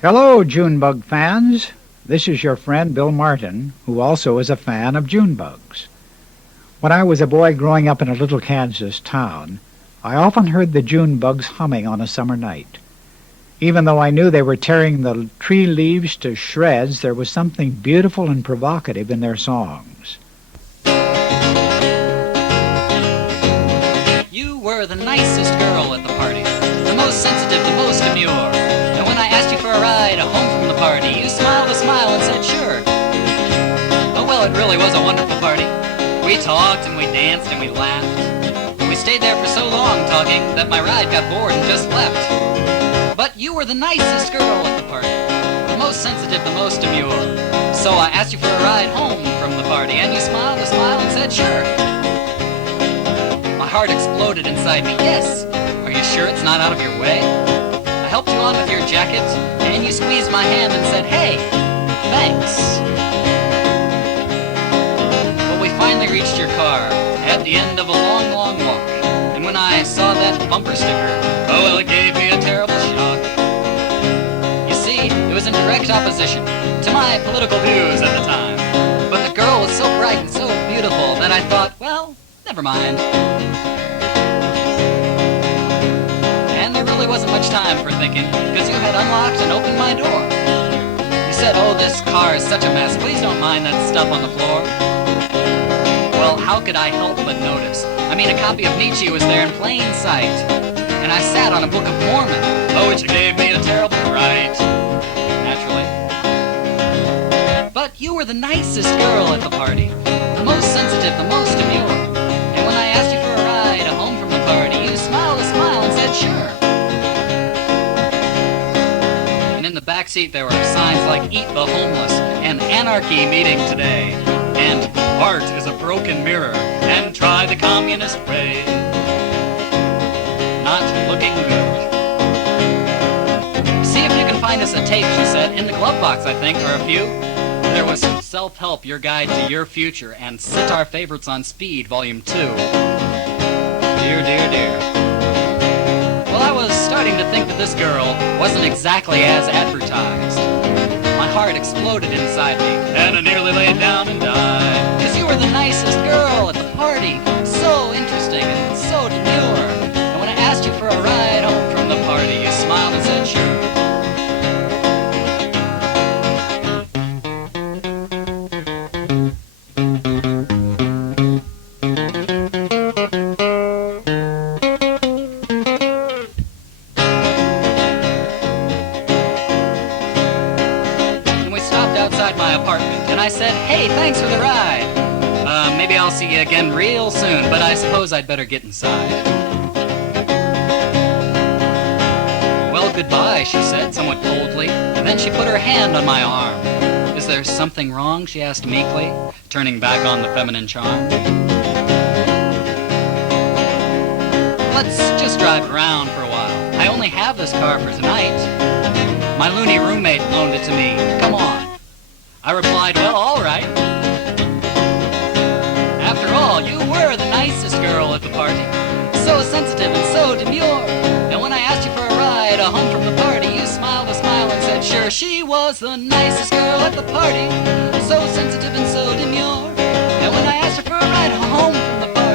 Hello, Junebug fans. This is your friend Bill Martin, who also is a fan of Junebugs. When I was a boy growing up in a little Kansas town, I often heard the Junebugs humming on a summer night. Even though I knew they were tearing the tree leaves to shreds, there was something beautiful and provocative in their songs. You were the nicest girl at the party, the most sensitive, the most demure. And when I asked you for a ride home from the party, you smiled a smile and said sure. Oh well, it really was a wonderful party. We talked and we danced and we laughed. We stayed there for so long talking that my ride got bored and just left. But you were the nicest girl at the party, the most sensitive, the most demure. So I asked you for a ride home from the party, and you smiled a smile and said sure. My heart exploded inside me. Yes, are you sure it's not out of your way? I helped you on with your jacket, and you squeezed my hand and said, hey, thanks. Well, we finally reached your car at the end of a long, long walk. And when I saw that bumper sticker, oh, well, it gave me a terrible shock. You see, it was in direct opposition to my political views at the time. But the girl was so bright and so beautiful that I thought, well, never mind. And there really wasn't much time for thinking, because you had unlocked and opened my door. You said, oh, this car is such a mess, please don't mind that stuff on the floor. Well, how could I help but notice? I mean, a copy of Nietzsche was there in plain sight. And I sat on a Book of Mormon, oh, which gave me a terrible fright. Naturally. But you were the nicest girl at the party, the most sensitive, the most demure. And when I asked you for a ride home from the party, you smiled a smile and said sure. And in the back seat there were signs like Eat the Homeless and Anarchy Meeting Today and Art is a Broken Mirror and Try the Communist Way. Not looking good. See if you can find us a tape, she said. In the glove box, I think, or a few. There was Self-Help, Your Guide to Your Future, and Sitar Favorites on Speed, Volume 2. Dear, dear, dear. Well, I was starting to think that this girl wasn't exactly as advertised. My heart exploded inside me, and I nearly laid down and died. 'Cause you were the nicest girl at the party, so interesting and so demure. And when I asked you for a ride home from the party, you smiled and said sure. My apartment, and I said, hey, thanks for the ride. Maybe I'll see you again real soon, but I suppose I'd better get inside. Well, goodbye, she said, somewhat coldly, and then she put her hand on my arm. Is there something wrong, she asked meekly, turning back on the feminine charm. Let's just drive around for a while. I only have this car for tonight. My loony roommate loaned it to me. Come on. I replied, well, all right. After all, you were the nicest girl at the party, so sensitive and so demure. And when I asked you for a ride home from the party, you smiled a smile and said sure. She was the nicest girl at the party, so sensitive and so demure. And when I asked her for a ride home from the party,